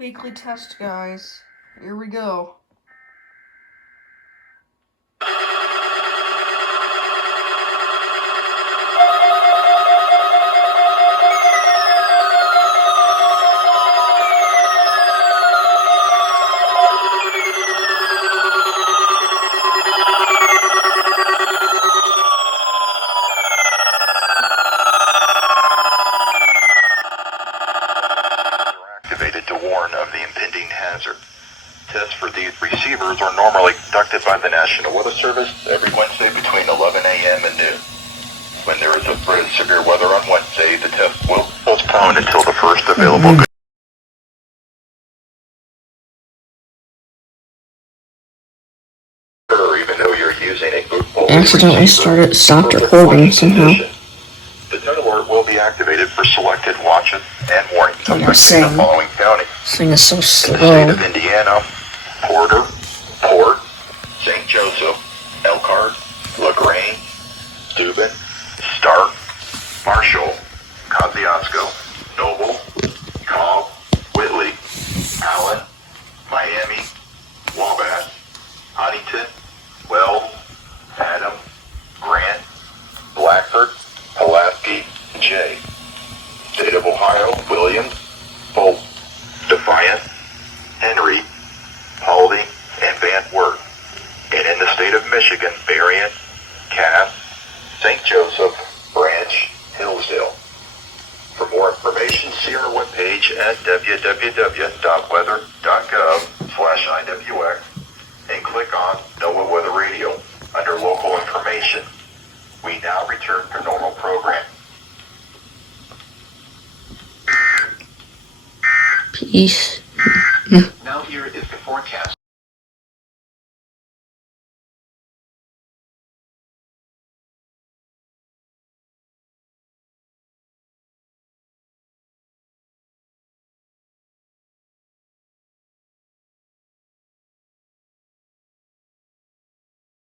Weekly test, guys. Here we go. Activated to warn of the impending hazard. Tests for these receivers are normally conducted by the National Weather Service every Wednesday between 11 a.m. and noon. When there is a threat of severe weather on Wednesday, the test will postpone until the first available. Even though you're using a good accidentally stopped recording somehow. The Red Alert will be activated for selected watches and warnings Oh, affecting the following counties. This thing is so In the state slow. of Indiana, Porter, Port, St. Joseph, Elkhart, LaGrange, Steuben, Stark, Marshall, Kosciuszko, Noble, Cobb, Whitley, Allen, Miami, Wabash, Huntington, Wells, Adams, Grant, Blackford, Pulaski, and Jay. State of Ohio, Williams, Polk, Defiant, Henry, Paulding, and Van Wert. And in the state of Michigan, Berrien, Cass, St. Joseph, Branch, Hillsdale. For more information, see our webpage at www.weather.gov/IWX and click on NOAA Weather Radio under Local Information. We now return to normal program. Peace. Now here is the forecast.